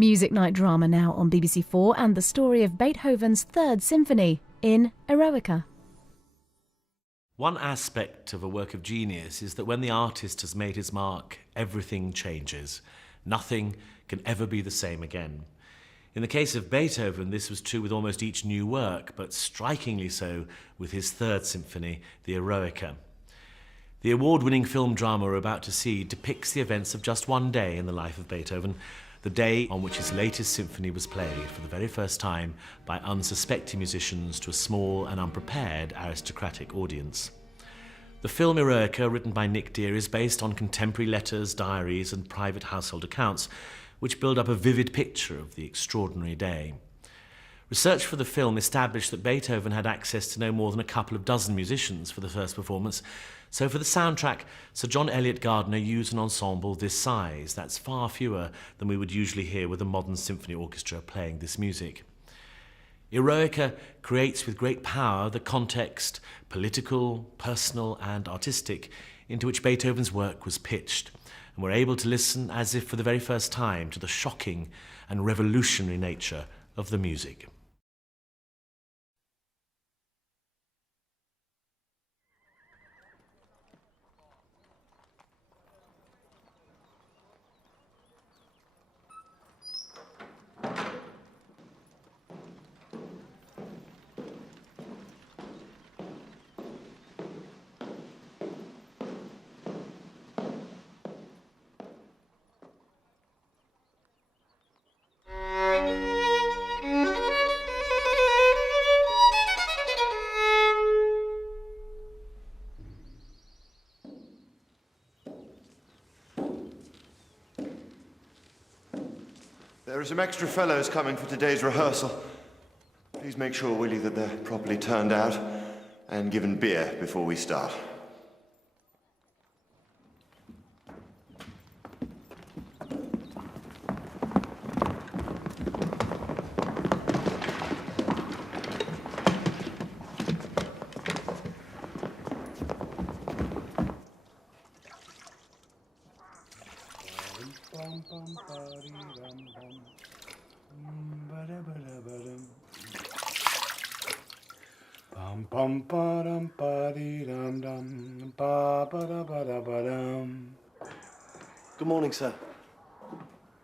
Music night drama now on BBC Four, and the story of Beethoven's Third Symphony in Eroica. One aspect of a work of genius is that when the artist has made his mark, everything changes. Nothing can ever be the same again. In the case of Beethoven, this was true with almost each new work, but strikingly so with his Third Symphony, the Eroica. The award-winning film drama we're about to see depicts the events of just one day in the life of Beethoven, the day on which his latest symphony was played for the very first time by unsuspecting musicians to a small and unprepared aristocratic audience. The film Eroica, written by Nick Dear, is based on contemporary letters, diaries and private household accounts, which build up a vivid picture of the extraordinary day. Research for the film established that Beethoven had access to no more than a couple of dozen musicians for the first performance, so for the soundtrack, Sir John Eliot Gardiner used an ensemble this size. That's far fewer than we would usually hear with a modern symphony orchestra playing this music. Eroica creates with great power the context, political, personal and artistic, into which Beethoven's work was pitched, and we're able to listen as if for the very first time to the shocking and revolutionary nature of the music. There are some extra fellows coming for today's rehearsal. Please make sure, Willie, that they're properly turned out and given beer before we start. Good morning, sir.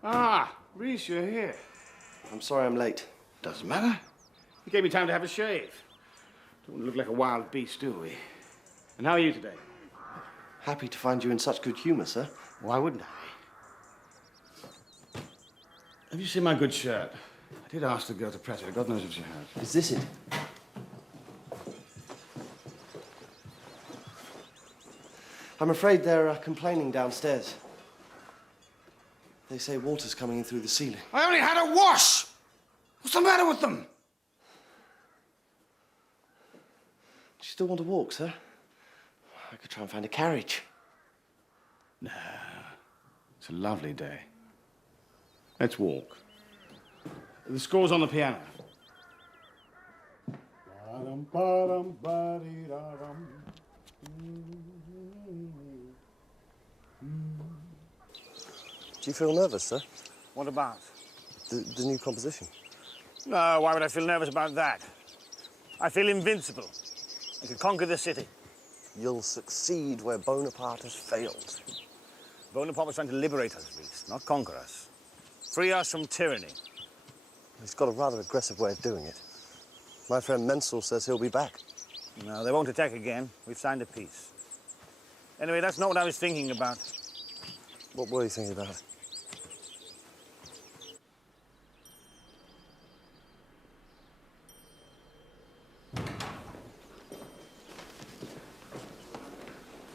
Ah, Reese, you're here. I'm sorry I'm late. Doesn't matter. You gave me time to have a shave. Don't want to look like a wild beast, do we? And how are you today? Happy to find you in such good humor, sir. Why wouldn't I? Have you seen my good shirt? I did ask the girl to press it. God knows if she has. Is this it? I'm afraid they're complaining downstairs. They say water's coming in through the ceiling. I only had a wash! What's the matter with them? Do you still want to walk, sir? I could try and find a carriage. No. It's a lovely day. Let's walk. The score's on the piano. Do you feel nervous, sir? What about? The new composition. No, why would I feel nervous about that? I feel invincible. I could conquer the city. You'll succeed where Bonaparte has failed. Bonaparte was trying to liberate us, Reese, not conquer us. Free us from tyranny. He's got a rather aggressive way of doing it. My friend Menzel says he'll be back. No, they won't attack again. We've signed a peace. Anyway, that's not what I was thinking about. What were you thinking about?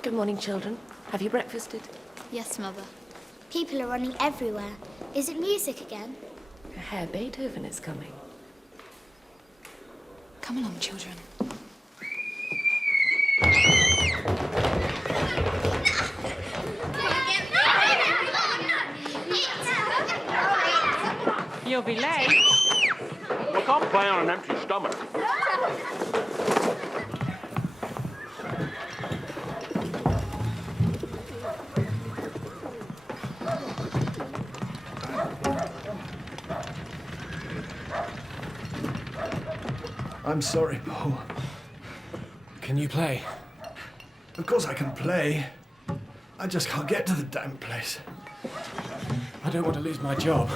Good morning, children. Have you breakfasted? Yes, Mother. People are running everywhere. Is it music again? Herr Beethoven is coming. Come along, children. You'll be late. You can't play on an empty stomach. I'm sorry, Paul. Can you play? Of course I can play. I just can't get to the damn place. I don't want to lose my job.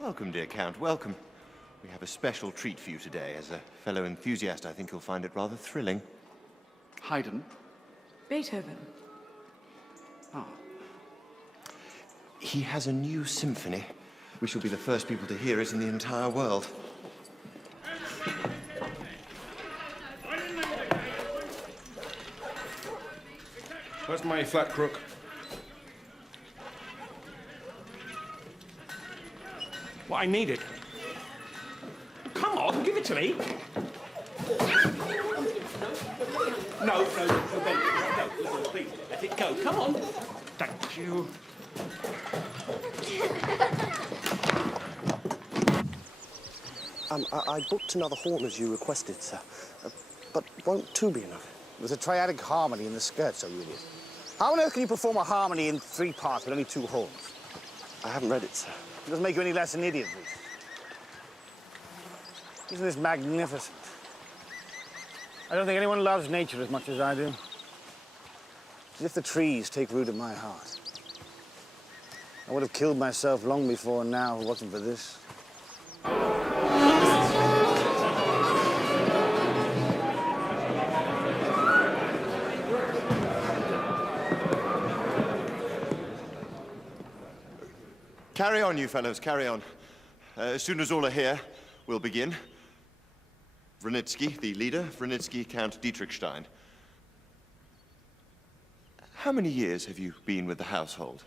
Welcome, dear Count, welcome. We have a special treat for you today. As a fellow enthusiast, I think you'll find it rather thrilling. Haydn? Beethoven. Ah. He has a new symphony. We shall be the first people to hear it in the entire world. Where's my flat crook? Well, I need it. Come on, give it to me. No, please, let it go. Come on. Thank you. I booked another horn as you requested, sir. But won't two be enough? There's a triadic harmony in the scherzo, you idiot. How on earth can you perform a harmony in 3 parts with only 2 horns? I haven't read it, sir. It doesn't make you any less an idiot, Bruce. Isn't this magnificent? I don't think anyone loves nature as much as I do. As if the trees take root in my heart. I would have killed myself long before now if it wasn't for this. Carry on, you fellows, carry on. As soon as all are here, we'll begin. Wranitzky, the leader, Wranitzky, Count Dietrichstein. How many years have you been with the household?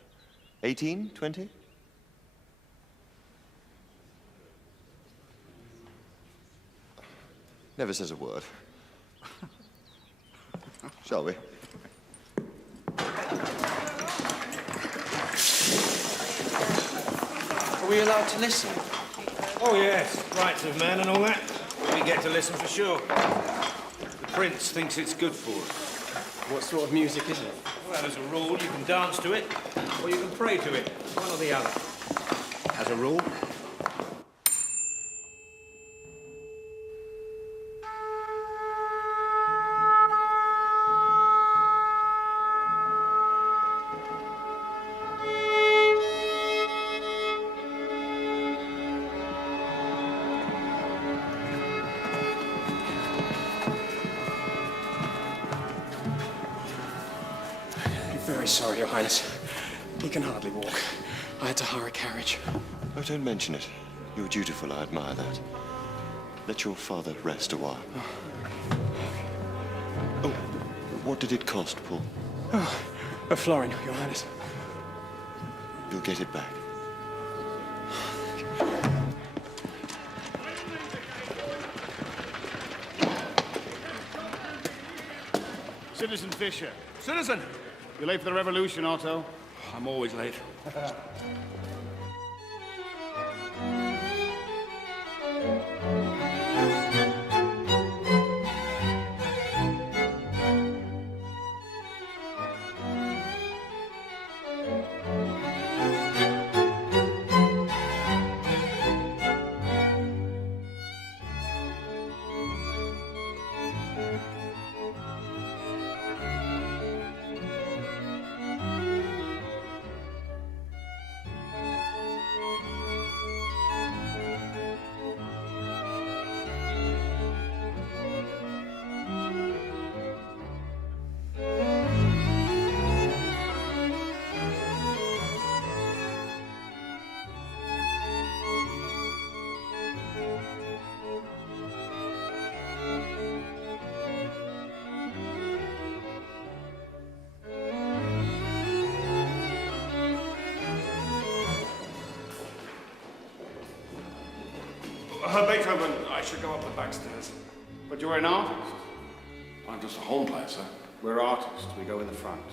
18, 20? Never says a word. Shall we? Are we allowed to listen? Oh, yes. Rights of man and all that. We get to listen for sure. The prince thinks it's good for us. What sort of music is it? Well, as a rule, you can dance to it, or you can pray to it. One or the other. As a rule. Very sorry, Your Highness. He can hardly walk. I had to hire a carriage. Oh, don't mention it. You're dutiful, I admire that. Let your father rest a while. Oh, what did it cost, Paul? Oh, a florin, Your Highness. You'll get it back. Citizen Fisher. Citizen! You're late for the revolution, Otto. I'm always late. Beethoven, I should go up the back stairs. But you're an artist. I'm just a home player, sir. We're artists. We go in the front.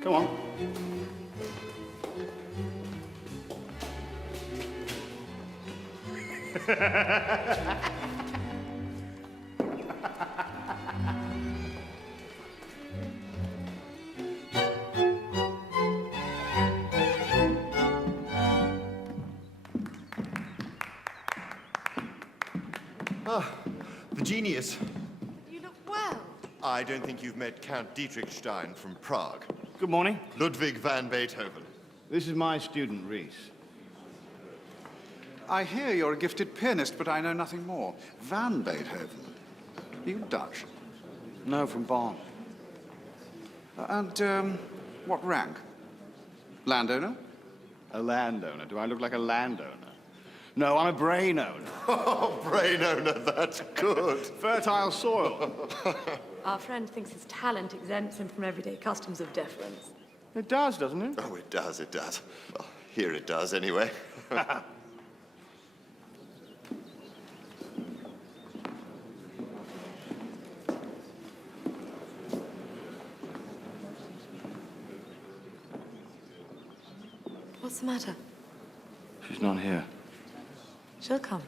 Come on. The genius. You look well. I don't think you've met Count Dietrichstein from Prague. Good morning. Ludwig van Beethoven. This is my student, Reese. I hear you're a gifted pianist, but I know nothing more. Van Beethoven. Are you Dutch? No, from Bonn. And what rank? Landowner? A landowner. Do I look like a landowner? No, I'm a brain owner. Oh, brain owner, that's good. Fertile soil. Our friend thinks his talent exempts him from everyday customs of deference. It does, doesn't it? Oh, it does, it does. Well, here it does, anyway. What's the matter? She's not here. She'll come.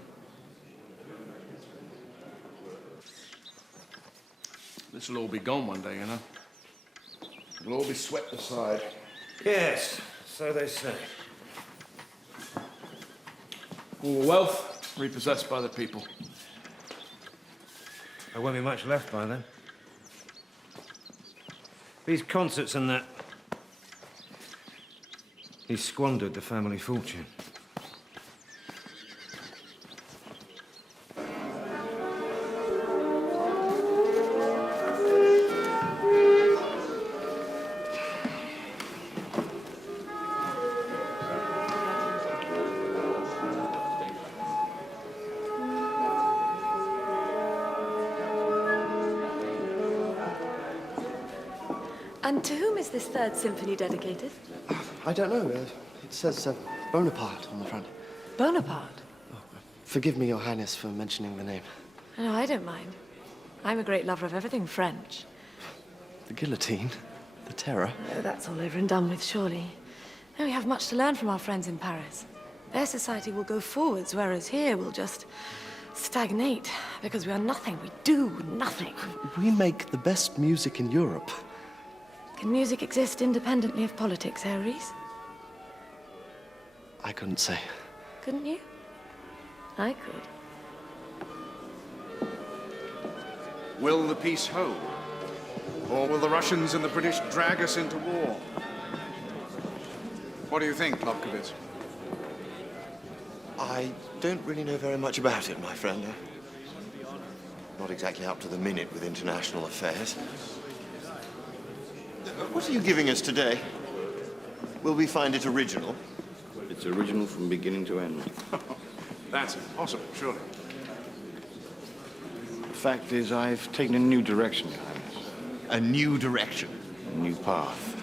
This'll all be gone one day, you know. It'll all be swept aside. Yes, so they say. All the wealth repossessed by the people. There won't be much left by then. These concerts and that. He squandered the family fortune. And to whom is this third symphony dedicated? I don't know. It says Bonaparte on the front. Bonaparte? Forgive me, Your Highness, for mentioning the name. No, I don't mind. I'm a great lover of everything French. The guillotine, the terror. Oh, that's all over and done with, surely. No, we have much to learn from our friends in Paris. Their society will go forwards, whereas here we'll just stagnate, because we are nothing. We do nothing. We make the best music in Europe. Can music exist independently of politics, eh, Reese? I couldn't say. Couldn't you? I could. Will the peace hold? Or will the Russians and the British drag us into war? What do you think, Lobkowitz? I don't really know very much about it, my friend. Not exactly up to the minute with international affairs. What are you giving us today? Will we find it original? It's original from beginning to end. That's impossible, surely. The fact is, I've taken a new direction, Your Highness. A new direction? A new path.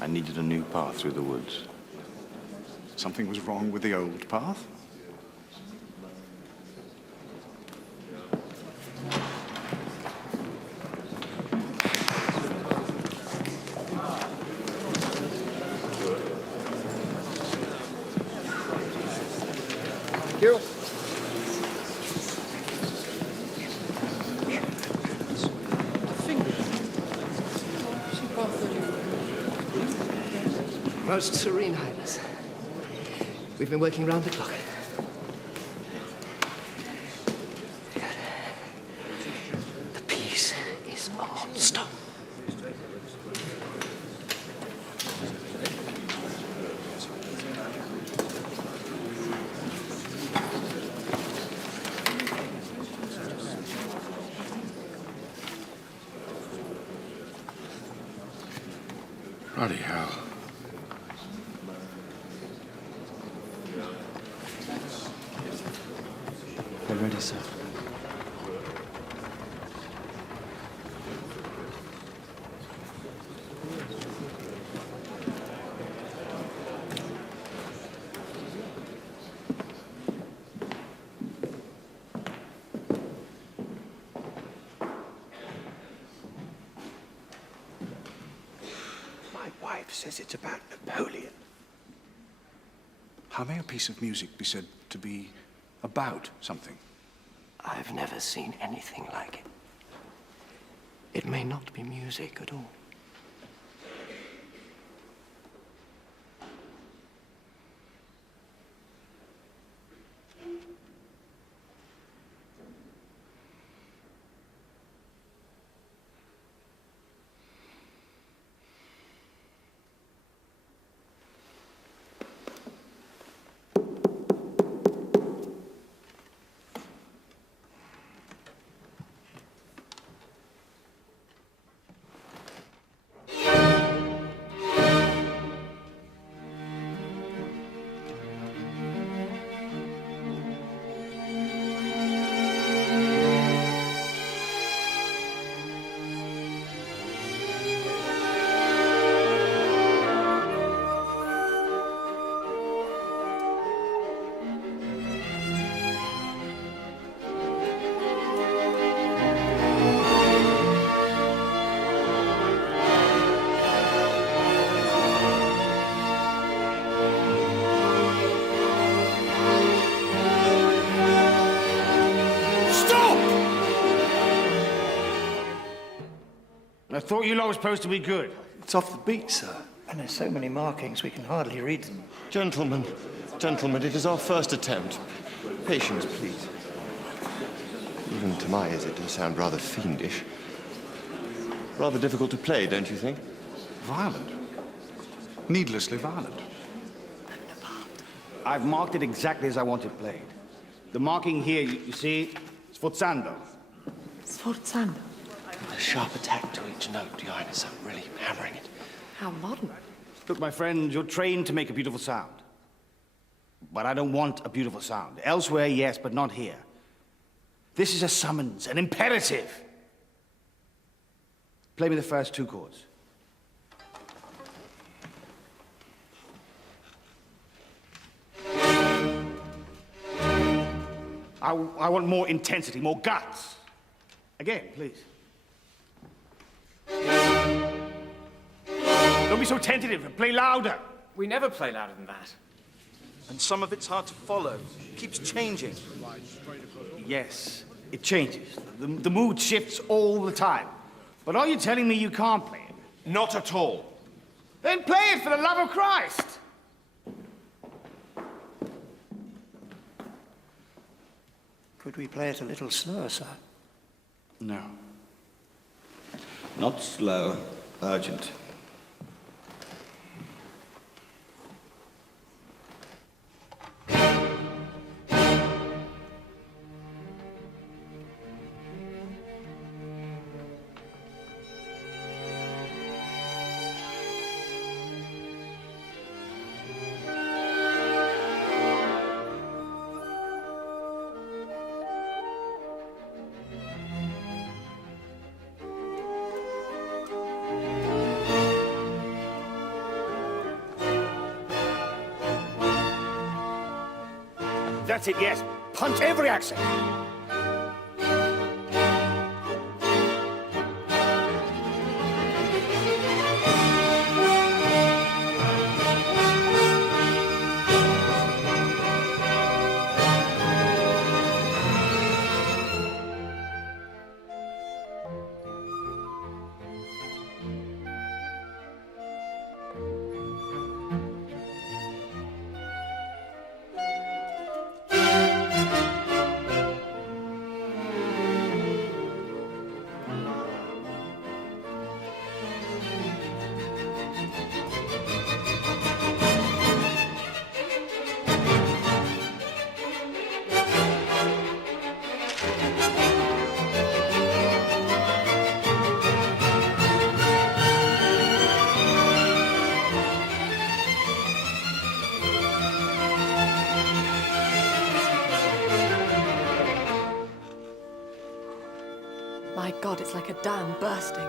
I needed a new path through the woods. Something was wrong with the old path? Kirill. Most Serene Highness. We've been working round the clock. The piece is on stop. Bloody hell. We're ready, sir. 5 says it's about Napoleon. How may a piece of music be said to be about something? I've never seen anything like it. It may not be music at all. I thought you lot were supposed to be good. It's off the beat, sir. And there's so many markings, we can hardly read them. Gentlemen, it is our first attempt. Patience, please. Even to my ears, it does sound rather fiendish. Rather difficult to play, don't you think? Violent. Needlessly violent. I've marked it exactly as I want it played. The marking here, you see, sforzando. Sforzando. A sharp attack to each note, Your Highness. I'm really hammering it. How modern. Look, my friend, you're trained to make a beautiful sound. But I don't want a beautiful sound. Elsewhere, yes, but not here. This is a summons, an imperative. Play me the first 2 chords. I want more intensity, more guts. Again, please. Don't be so tentative. Play louder. We never play louder than that. And some of it's hard to follow. It keeps changing. Yes, it changes. The mood shifts all the time. But are you telling me you can't play it? Not at all. Then play it for the love of Christ! Could we play it a little slower, sir? No. Not slow, urgent. That's it, yes. Punch every accent. My God, it's like a dam bursting.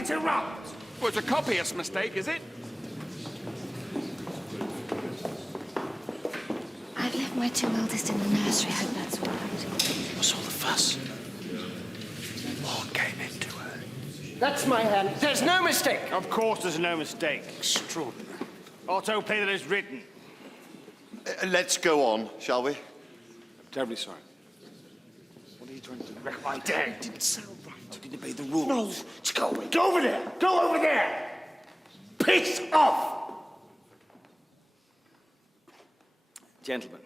interrupt! Well, it's a copyist mistake, is it? I've left my two eldest in the nursery. I hope that's all right. What's all the fuss? What came into her? That's my hand. There's no mistake. Of course there's no mistake. Extraordinary. Autoplay that is written. Let's go on, shall we? I'm terribly sorry. What are you trying to do? Wreck my day. Didn't sound right. I didn't obey the rules. No, just go away. Go over there! Go over there! Piss off! Gentlemen.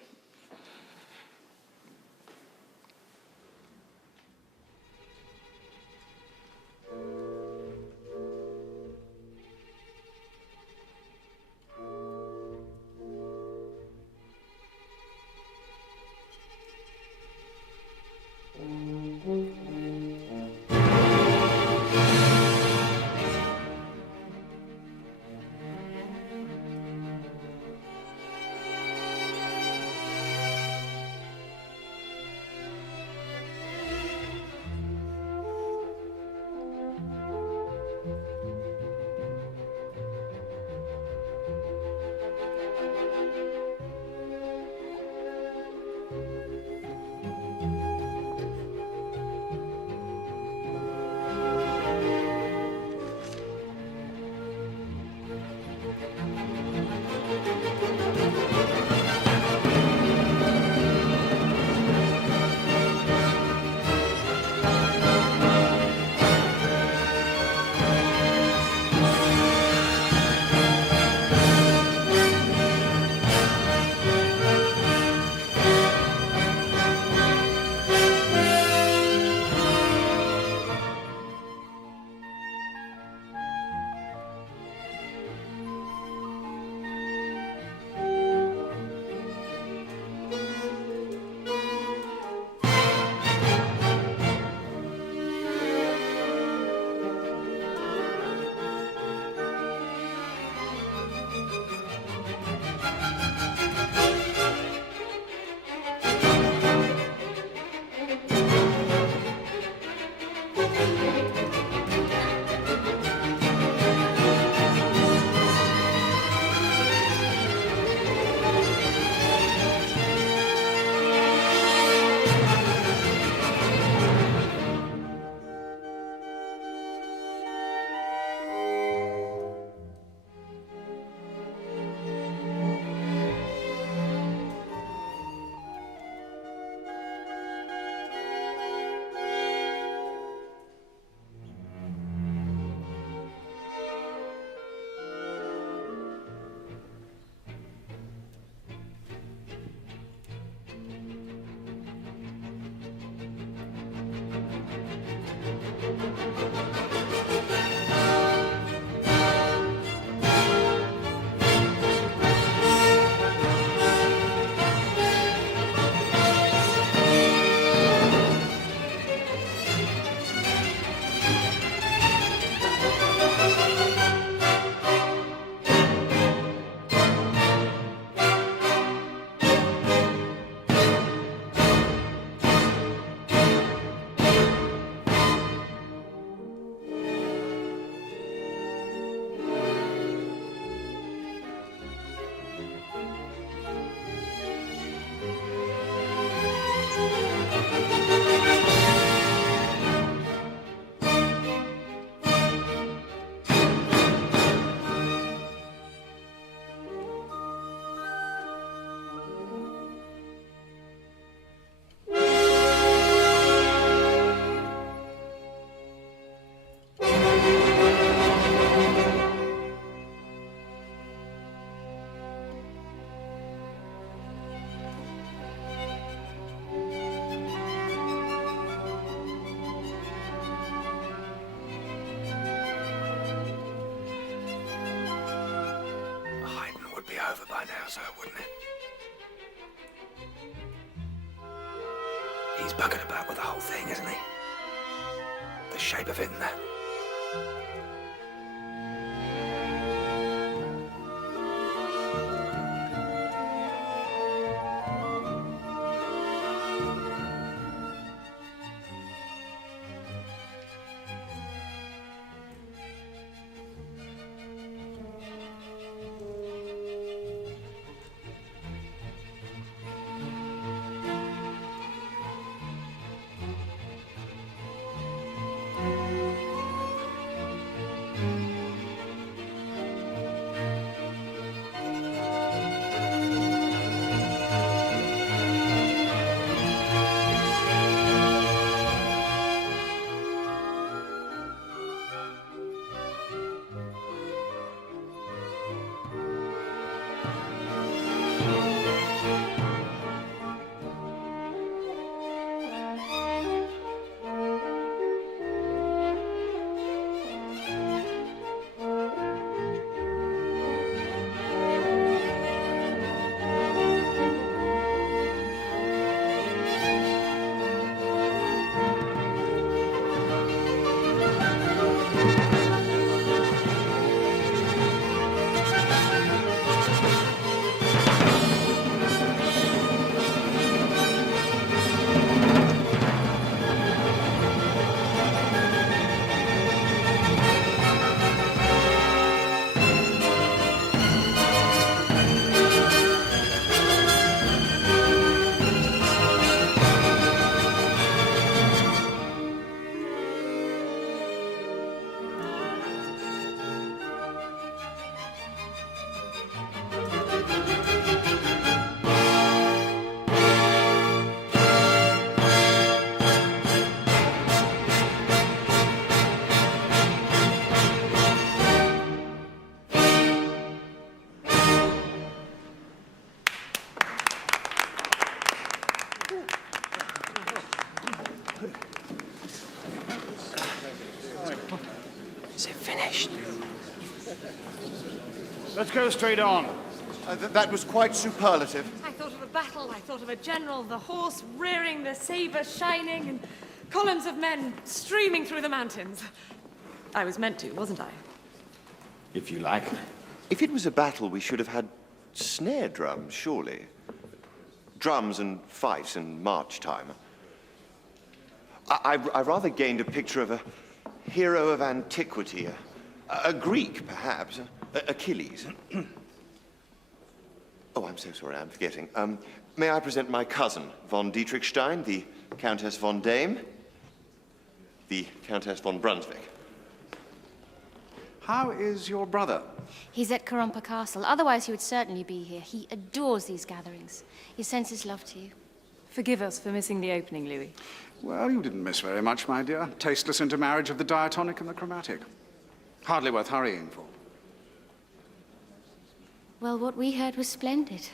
buggered about with the whole thing, isn't he? The shape of it and that. Is it finished? Let's go straight on. That was quite superlative. I thought of a battle, I thought of a general, the horse rearing, the saber shining, and columns of men streaming through the mountains. I was meant to, wasn't I? If you like. If it was a battle, we should have had snare drums, surely. Drums and fifes and march time. I rather gained a picture of a hero of antiquity, a Greek, perhaps, Achilles. Oh, I'm so sorry, I'm forgetting. May I present my cousin, von Dietrichstein, the Countess von Dame, the Countess von Brunswick. How is your brother? He's at Corumpa Castle. Otherwise, he would certainly be here. He adores these gatherings. He sends his love to you. Forgive us for missing the opening, Louis. Well, you didn't miss very much, my dear. Tasteless intermarriage of the diatonic and the chromatic. Hardly worth hurrying for. Well, what we heard was splendid.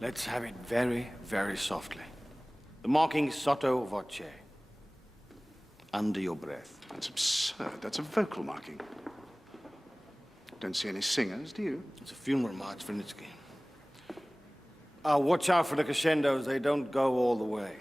Let's have it very, very softly. The marking sotto voce. Under your breath. That's absurd. That's a vocal marking. Don't see any singers, do you? It's a funeral march for Nitsky. Watch out for the crescendos. They don't go all the way.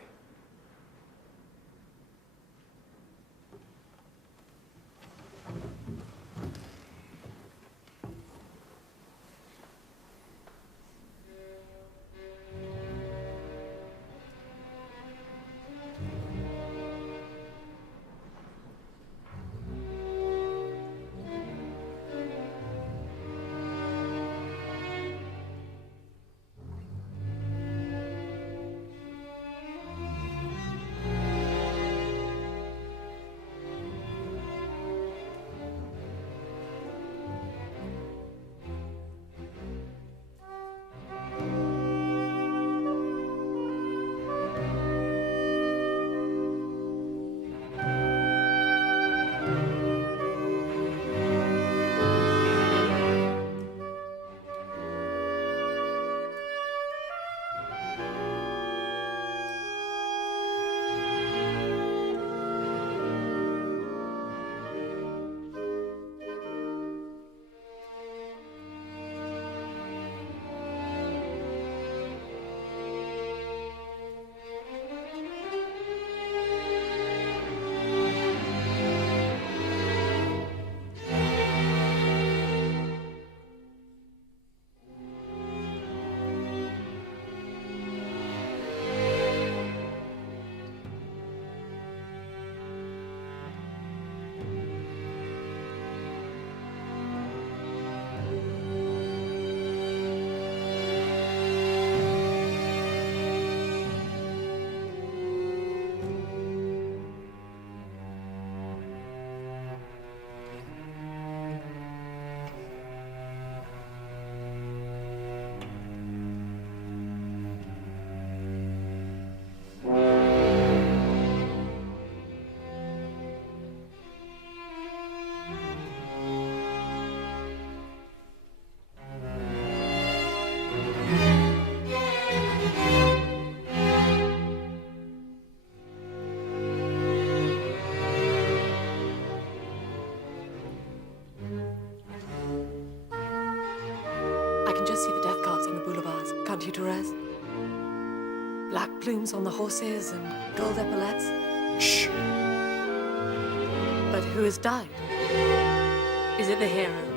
to rest. Black plumes on the horses and gold epaulets. Shh. But who has died? Is it the hero?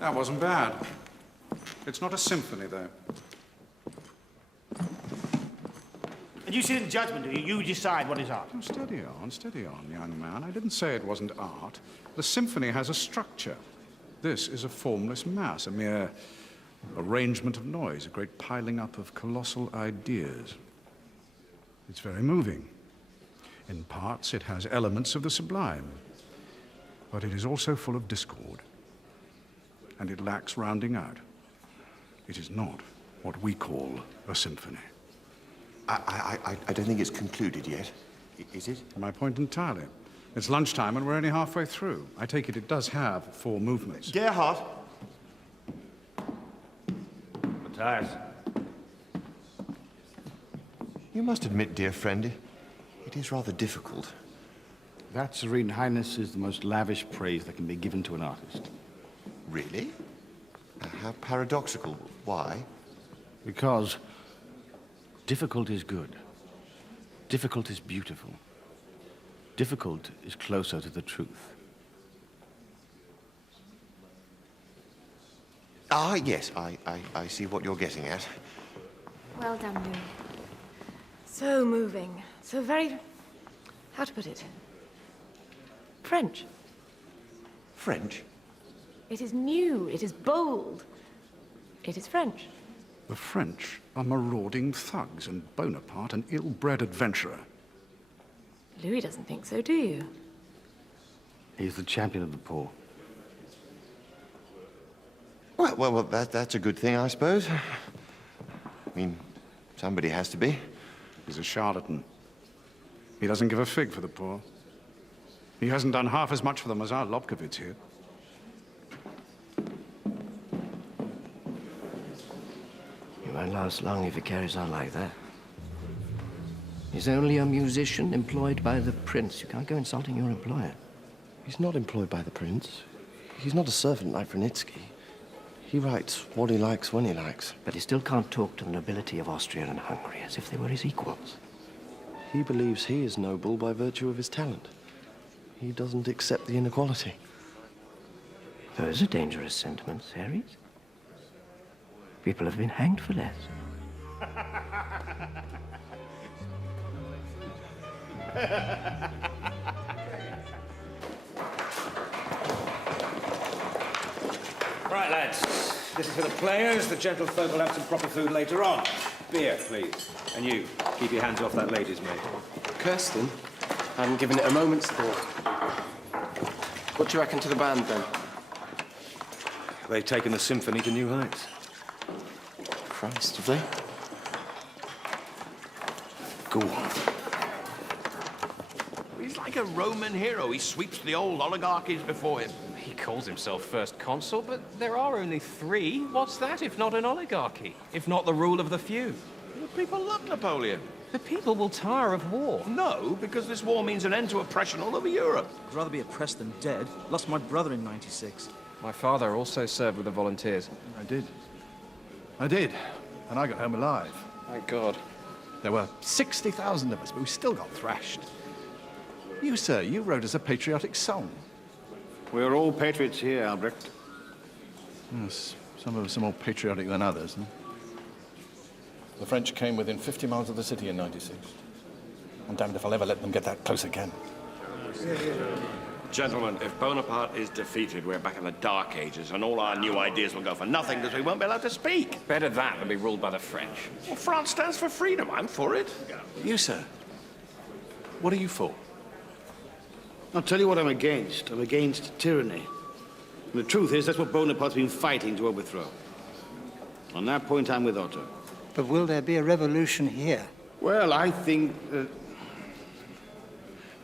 That wasn't bad. It's not a symphony, though. And you sit in judgment, do you? You decide what is art. Oh, steady on, young man. I didn't say it wasn't art. The symphony has a structure. This is a formless mass, a mere arrangement of noise, a great piling up of colossal ideas. It's very moving. In parts, it has elements of the sublime. But it is also full of discord. And it lacks rounding out. It is not what we call a symphony. I don't think it's concluded yet. Is it? My point entirely. It's lunchtime and we're only halfway through. I take it does have 4 movements. Gerhard! Matthias. You must admit, dear friend, it is rather difficult. That, Serene Highness, is the most lavish praise that can be given to an artist. Really? How paradoxical. Why? Because difficult is good. Difficult is beautiful. Difficult is closer to the truth. Ah, yes, I see what you're getting at. Well done, Louis. So moving. So very... how to put it? French. French? It is new. It is bold. It is French. The French are marauding thugs and Bonaparte an ill-bred adventurer. Louis doesn't think so, do you? He's the champion of the poor. Well, that's a good thing, I suppose. I mean, somebody has to be. He's a charlatan. He doesn't give a fig for the poor. He hasn't done half as much for them as our Lobkowitz here. He won't last long if he carries on like that. He's only a musician employed by the prince. You can't go insulting your employer. He's not employed by the prince. He's not a servant like Vernitsky. He writes what he likes when he likes. But he still can't talk to the nobility of Austria and Hungary as if they were his equals. He believes he is noble by virtue of his talent. He doesn't accept the inequality. Those are dangerous sentiments, Harry's. People have been hanged for less. Right, lads. This is for the players. The gentlefolk will have some proper food later on. Beer, please. And you, keep your hands off that lady's maid. Kirsten? I haven't given it a moment's thought. What do you reckon to the band, then? They've taken the symphony to new heights. Christ, have they? Go on. He's like a Roman hero. He sweeps the old oligarchies before him. He calls himself first consul, but there are only 3. What's that if not an oligarchy? If not the rule of the few? The people love Napoleon. The people will tire of war. No, because this war means an end to oppression all over Europe. I'd rather be oppressed than dead. Lost my brother in '96. My father also served with the volunteers. I did. And I got home alive. Thank God. There were 60,000 of us, but we still got thrashed. You, sir, you wrote us a patriotic song. We're all patriots here, Albrecht. Yes, some of us are more patriotic than others. Huh? The French came within 50 miles of the city in '96. I'm damned if I'll ever let them get that close again. Gentlemen, if Bonaparte is defeated, we're back in the Dark Ages, and all our new ideas will go for nothing because we won't be allowed to speak. Better that than be ruled by the French. Well, France stands for freedom. I'm for it. You, sir, what are you for? I'll tell you what I'm against. I'm against tyranny. And the truth is, that's what Bonaparte's been fighting to overthrow. On that point, I'm with Otto. But will there be a revolution here? Well, I think that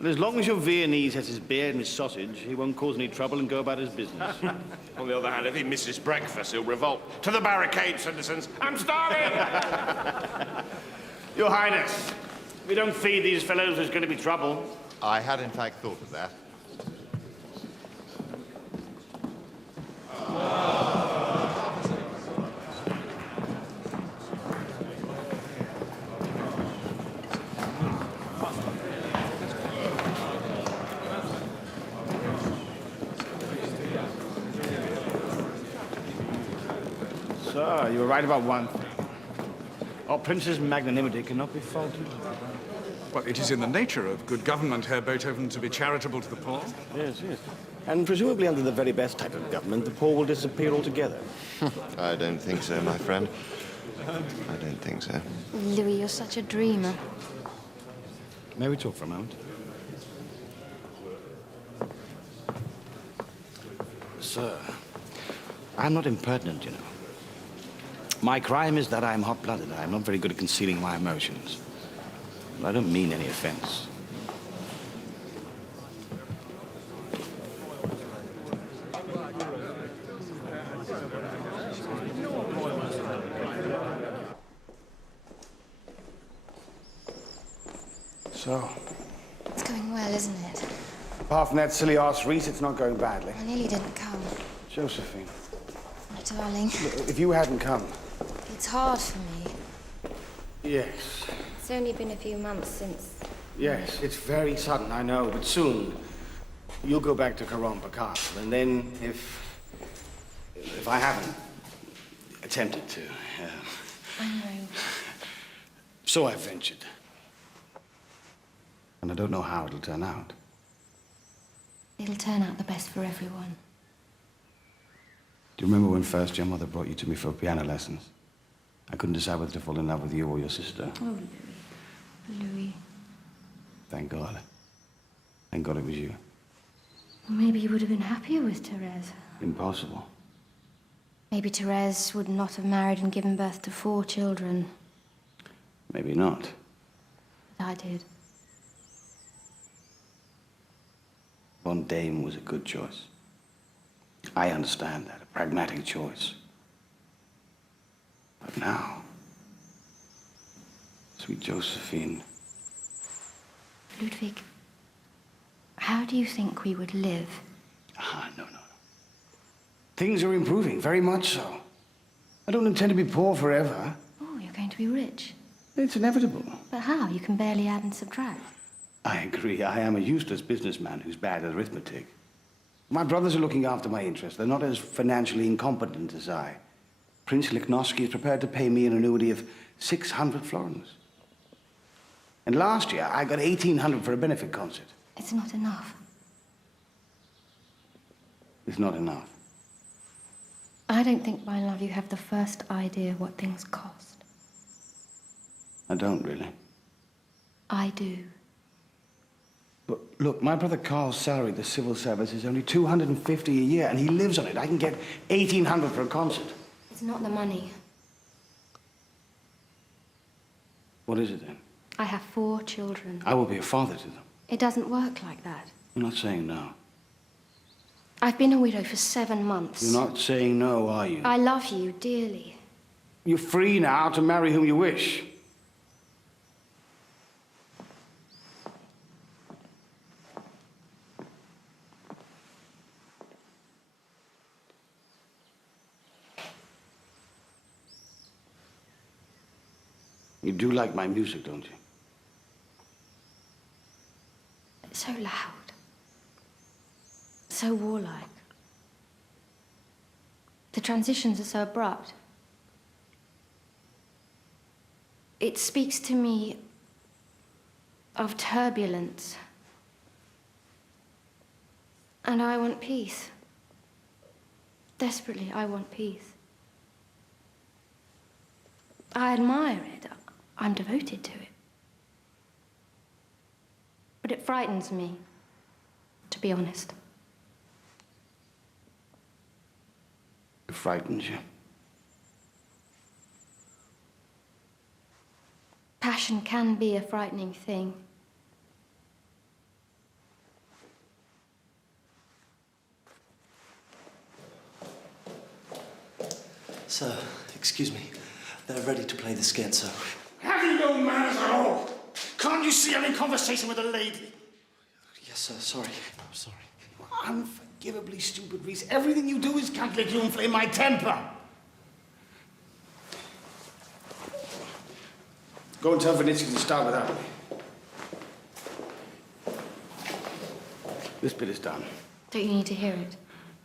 as long as your Viennese has his beer and his sausage, he won't cause any trouble and go about his business. On the other hand, if he misses breakfast, he'll revolt. To the barricade, citizens! I'm starving! Your Highness, if we don't feed these fellows, there's going to be trouble. I had, in fact, thought of that. Well, you were right about one thing. Our prince's magnanimity cannot be faulted. Well, it is in the nature of good government, Herr Beethoven, to be charitable to the poor. Yes, yes. And presumably under the very best type of government, the poor will disappear altogether. I don't think so, my friend. I don't think so. Louis, you're such a dreamer. May we talk for a moment? Sir, I'm not impertinent, you know. My crime is that I'm hot-blooded. I'm not very good at concealing my emotions. But I don't mean any offense. So, It's going well, isn't it? apart from that silly arse Reese, it's not going badly. I nearly didn't come. Josephine, My darling. look, if you hadn't come... It's hard for me. Yes, It's only been a few months since... yes, it's very sudden, I know, but soon you'll go back to Carompa Castle, and then if I haven't attempted to, I know. so I've ventured. And I don't know how it'll turn out. It'll turn out the best for everyone. Do you remember when first your mother brought you to me for piano lessons? I couldn't decide whether to fall in love with you or your sister. Oh, Louis. Louis. Thank God. Thank God it was you. Well, maybe you would have been happier with Therese. Impossible. Maybe Therese would not have married and given birth to 4 children. Maybe not. But I did. Von Dame was a good choice. I understand that, a pragmatic choice. But now, sweet Josephine, Ludwig, how do you think we would live? no. Things are improving, very much so. I don't intend to be poor forever. Oh, you're going to be rich. It's inevitable. But how? You can barely add and subtract. I agree. I am a useless businessman who's bad at arithmetic. My brothers are looking after my interests. They're not as financially incompetent as I. Prince Lichnowsky is prepared to pay me an annuity of 600 florins. And last year, I got 1,800 for a benefit concert. It's not enough. It's not enough. I don't think, my love, you have the first idea what things cost. I don't really. I do. But look, my brother Carl's salary at the civil service is only 250 a year, and he lives on it. I can get 1,800 for a concert. It's not the money. What is it then? I have 4 children. I will be a father to them. It doesn't work like that. You're not saying no. I've been a widow for 7 months. You're not saying no, are you? I love you dearly. You're free now to marry whom you wish. You do like my music, don't you? It's so loud. So warlike. The transitions are so abrupt. It speaks to me of turbulence. And I want peace. Desperately, I want peace. I admire it. I'm devoted to it. But it frightens me, to be honest. It frightens you. Passion can be a frightening thing. Sir, excuse me. They're ready to play the scherzo. Have you no manners at all? Can't you see I'm in conversation with a lady? Yes, sir. Sorry. I'm sorry. Unforgivably stupid, Reese. Everything you do is calculated to inflame my temper. Go and tell Vinitsky to start without me. This bit is done. Don't you need to hear it?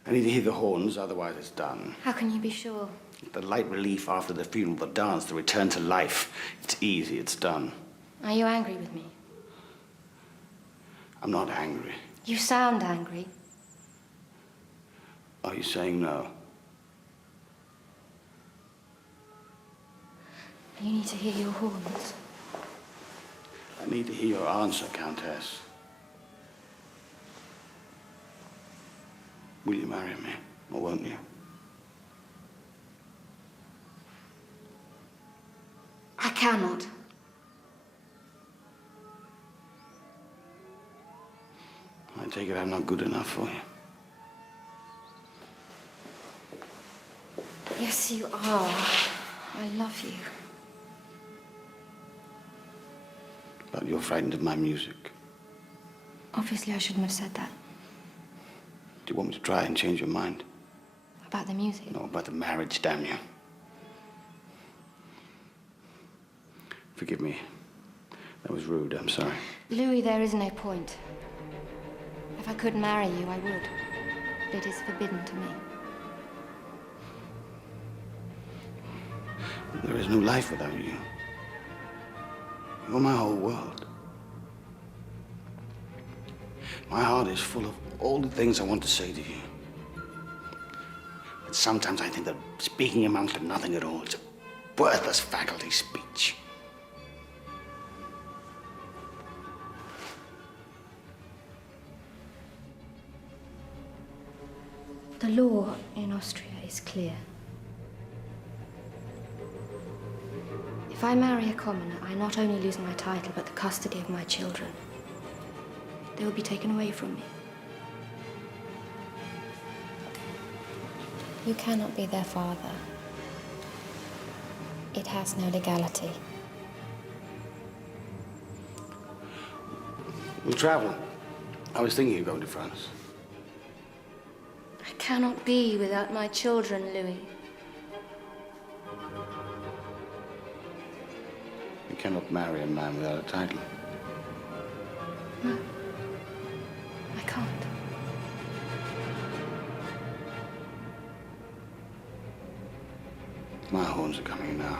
I need to hear the horns, otherwise it's done. How can you be sure? The light relief after the funeral, the dance, the return to life. It's easy, it's done. Are you angry with me? I'm not angry. You sound angry. Are you saying no? You need to hear your horns. I need to hear your answer, Countess. Will you marry me, or won't you? I cannot. I take it I'm not good enough for you. Yes, you are. I love you. But you're frightened of my music. Obviously, I shouldn't have said that. Do you want me to try and change your mind? About the music? No, about the marriage, damn you. Forgive me. That was rude, I'm sorry. Louis, there is no point. If I could marry you, I would. But it is forbidden to me. There is no life without you. You're my whole world. My heart is full of all the things I want to say to you. But sometimes I think that speaking amounts to nothing at all. It's a worthless faculty speech. The law in Austria is clear. If I marry a commoner, I not only lose my title, but the custody of my children. They will be taken away from me. You cannot be their father. It has no legality. We'll travel. I was thinking of going to France. I cannot be without my children, Louis. You cannot marry a man without a title. No, I can't. My horns are coming now.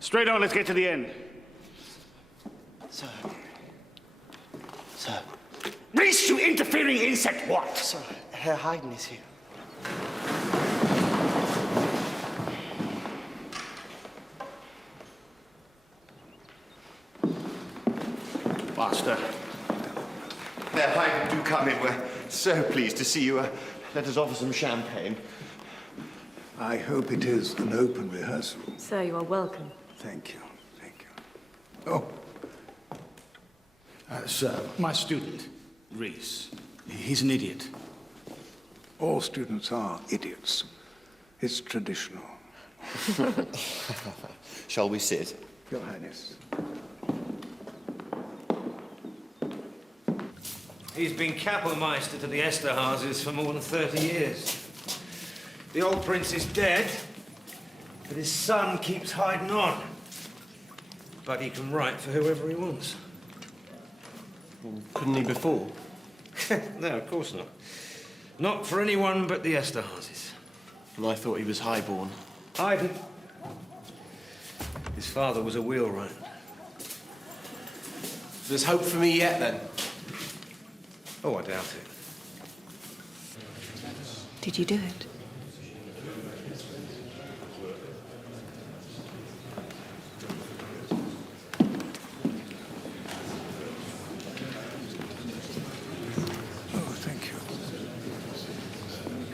Straight on, let's get to the end. Sir. Sir. Rhys, you interfering insect, what? Sir, Herr Haydn is here. Master. Herr Haydn, do come in. We're so pleased to see you. Let us offer some champagne. I hope it is an open rehearsal. Sir, you are welcome. Thank you. Thank you. Oh. Sir, my student, Rhys. He's an idiot. All students are idiots. It's traditional. Shall we sit? Your Highness. He's been Kapellmeister to the Esterházes for more than 30 years. The old prince is dead, but his son keeps hiding on. But he can write for whoever he wants. Couldn't he before? No, of course not. Not for anyone but the Esterházes. And I thought he was highborn. Haydn. His father was a wheelwright. There's hope for me yet, then? Oh, I doubt it. Did you do it?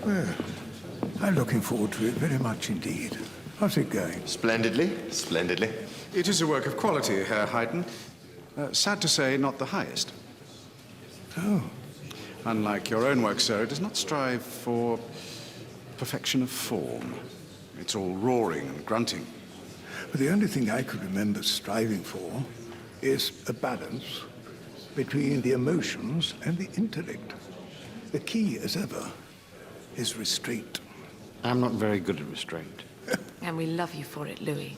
Well, I'm looking forward to it very much indeed. How's it going? Splendidly, splendidly. It is a work of quality, Herr Haydn. Sad to say, not the highest. Oh. Unlike your own work, sir, it does not strive for perfection of form. It's all roaring and grunting. But the only thing I could remember striving for is a balance between the emotions and the intellect. The key, as ever, is restraint. I'm not very good at restraint. And we love you for it, Louis.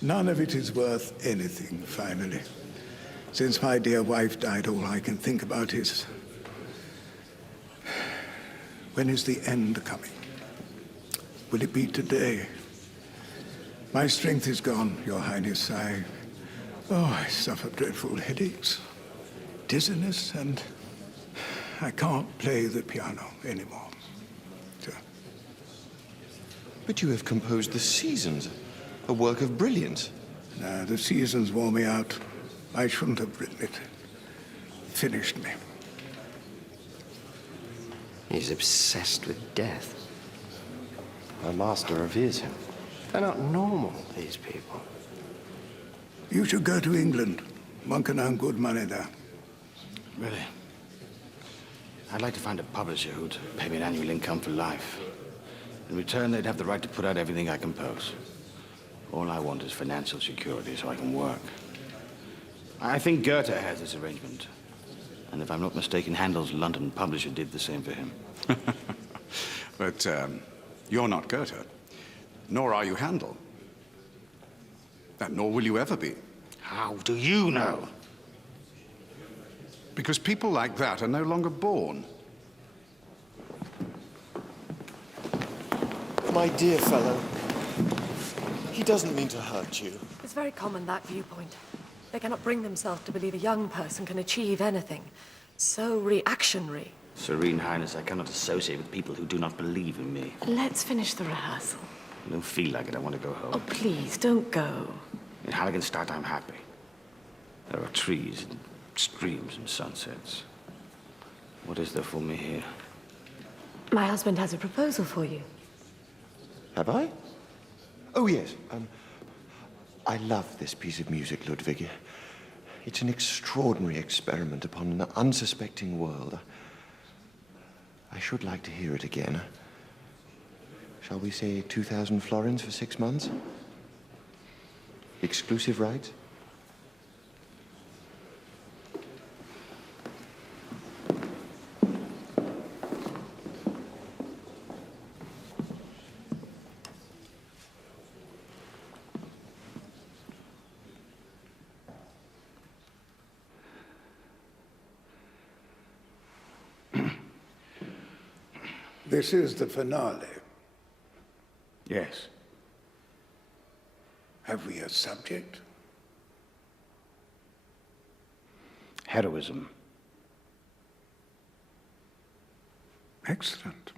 None of it is worth anything, finally. Since my dear wife died, all I can think about is... when is the end coming? Will it be today? My strength is gone, Your Highness. I suffer dreadful headaches, dizziness, and I can't play the piano anymore. So. But you have composed The Seasons, a work of brilliance. No, The Seasons wore me out. I shouldn't have written it. Finished me. He's obsessed with death. A master reveres him. They're not normal, these people. You should go to England. One can earn good money there. Really? I'd like to find a publisher who'd pay me an annual income for life. In return, they'd have the right to put out everything I compose. All I want is financial security so I can work. I think Goethe has this arrangement. And if I'm not mistaken, Handel's London publisher did the same for him. But you're not Goethe, nor are you Handel. Nor will you ever be. How do you know? Because people like that are no longer born. My dear fellow, he doesn't mean to hurt you. It's very common, that viewpoint. They cannot bring themselves to believe a young person can achieve anything. So reactionary. Serene Highness, I cannot associate with people who do not believe in me. Let's finish the rehearsal. I don't feel like it. I want to go home. Oh, please, don't go. In Halliganstadt, I'm happy. There are trees and streams and sunsets. What is there for me here? My husband has a proposal for you. Have I? Oh, yes. I love this piece of music, Ludwig. It's an extraordinary experiment upon an unsuspecting world. I should like to hear it again. Shall we say 2,000 florins for 6 months? Exclusive rights? This is the finale. Yes. Have we a subject? Heroism. Excellent.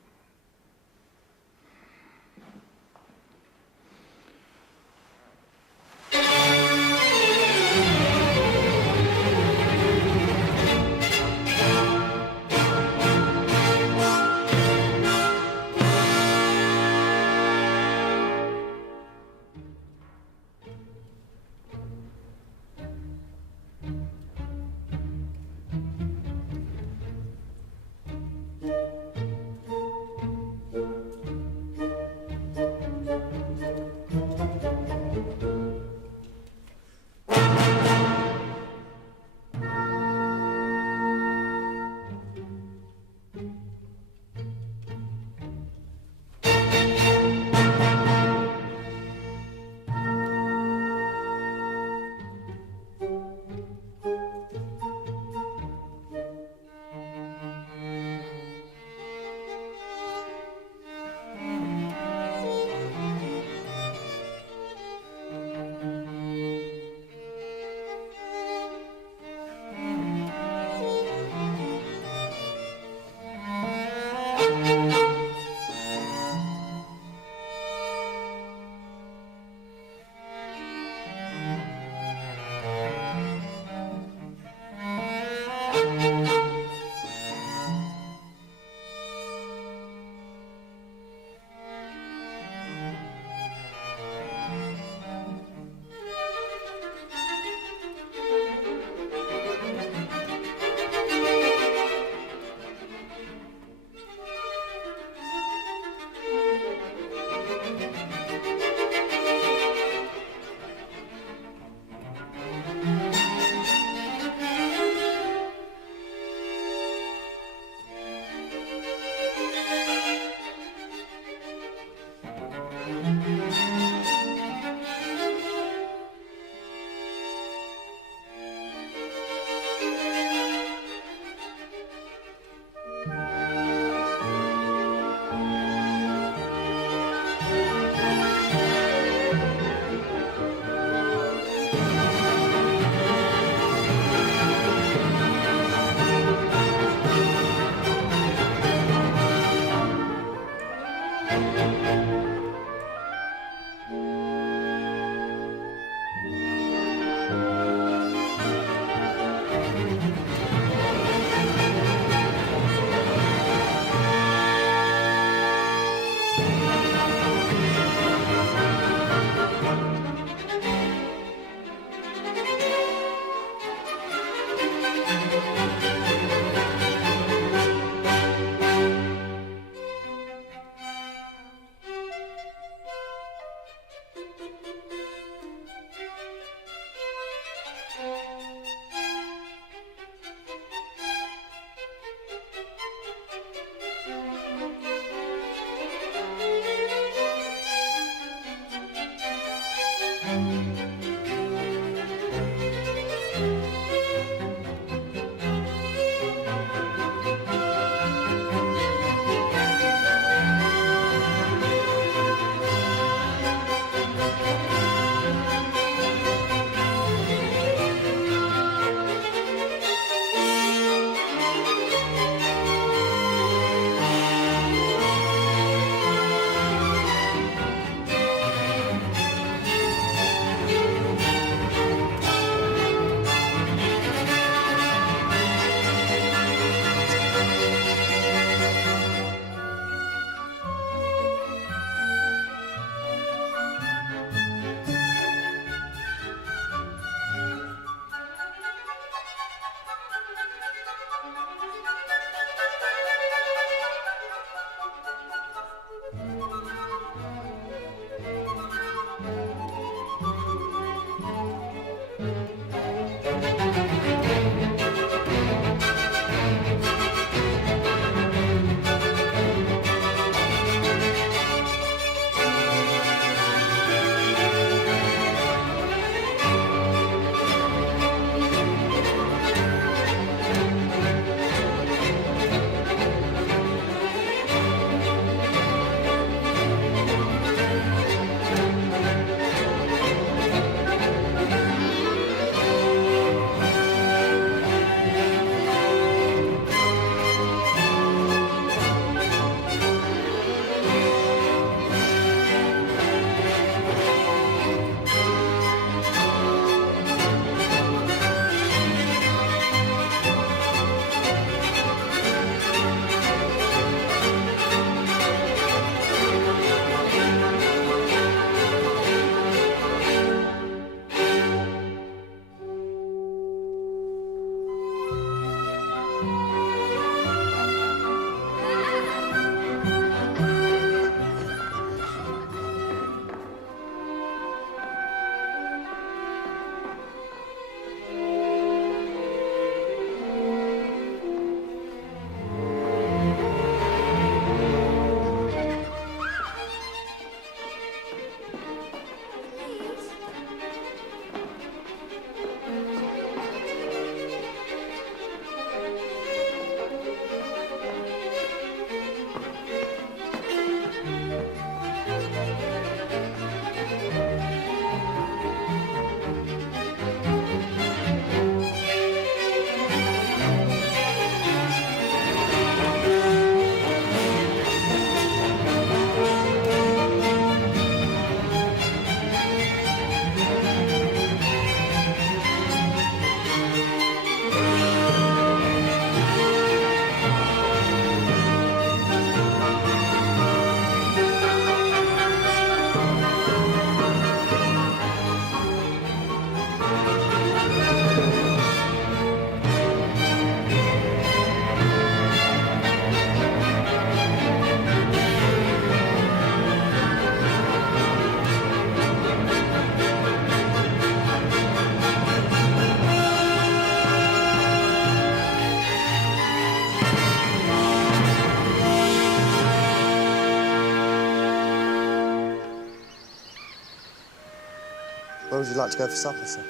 Where would you like to go for supper, sir?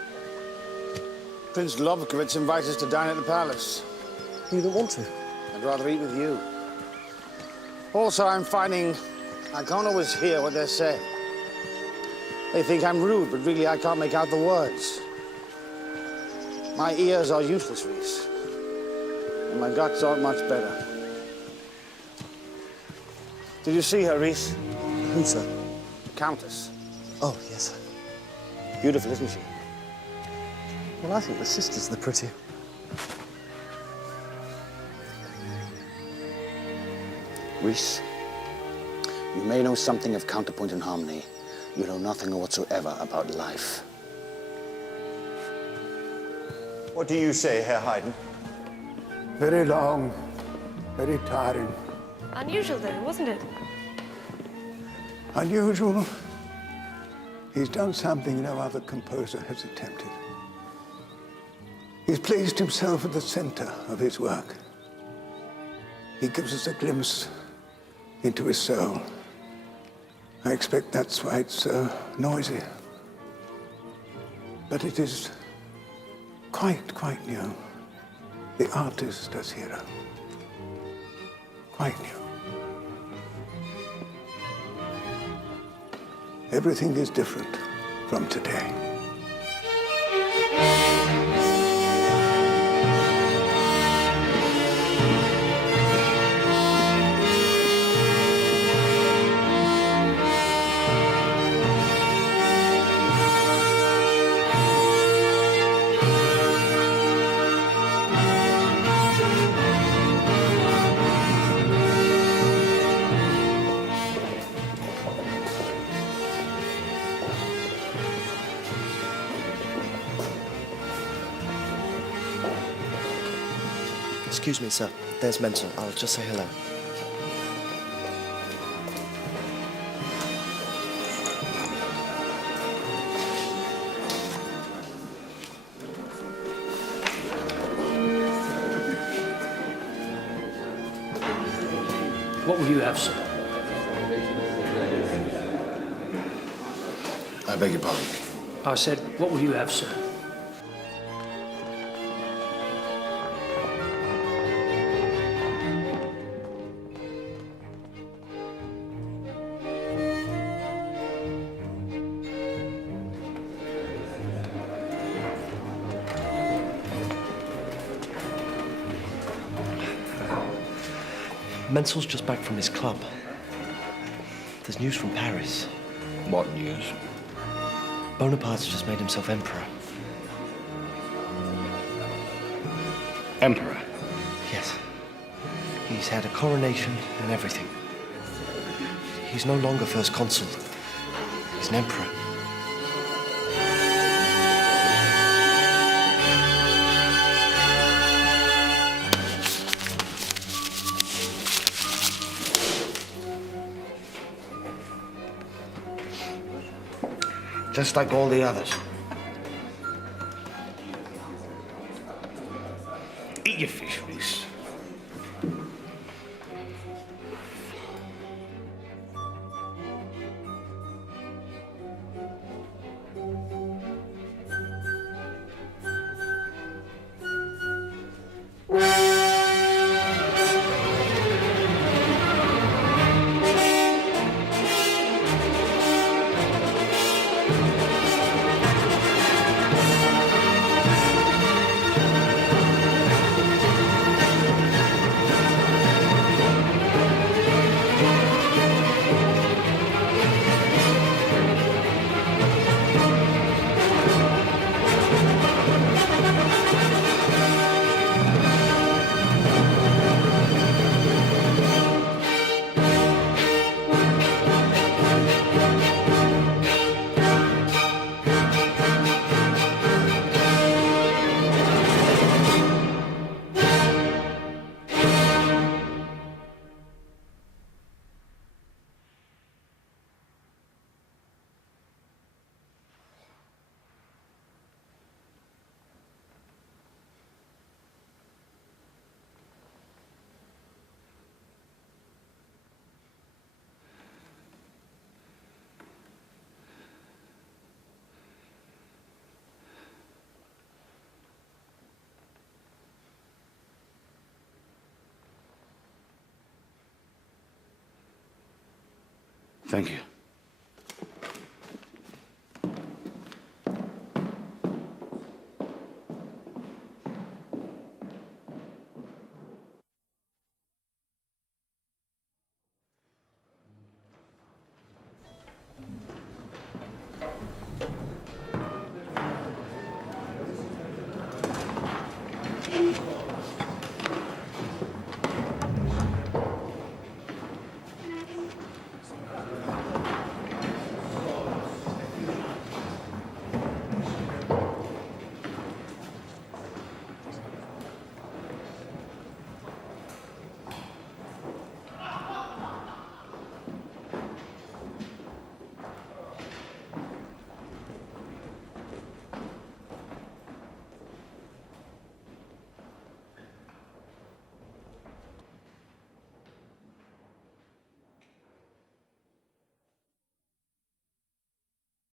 Prince Lobkowitz invited us to dine at the palace. You don't want to? I'd rather eat with you. Also, I'm finding I can't always hear what they're saying. They think I'm rude, but really I can't make out the words. My ears are useless, Reese. And my guts aren't much better. Did you see her, Reese? Who, sir? The Countess. Oh, yes, sir. Beautiful, isn't she? Well, I think the sister's the prettier. Reese, you may know something of counterpoint and harmony. You know nothing whatsoever about life. What do you say, Herr Haydn? Very long, very tiring. Unusual, though, wasn't it? Unusual. He's done something no other composer has attempted. He's placed himself at the center of his work. He gives us a glimpse into his soul. I expect that's why it's so noisy. But it is quite new. The artist as hero. Quite new. Everything is different from today. Excuse me, sir. There's Menzel. I'll just say hello. What will you have, sir? I beg your pardon. I said, what will you have, sir? Menzel's just back from his club. There's news from Paris. What news? Bonaparte's just made himself emperor. Emperor? Yes. He's had a coronation and everything. He's no longer first consul. He's an emperor. Just like all the others. Eat your fish, Reese. Thank you.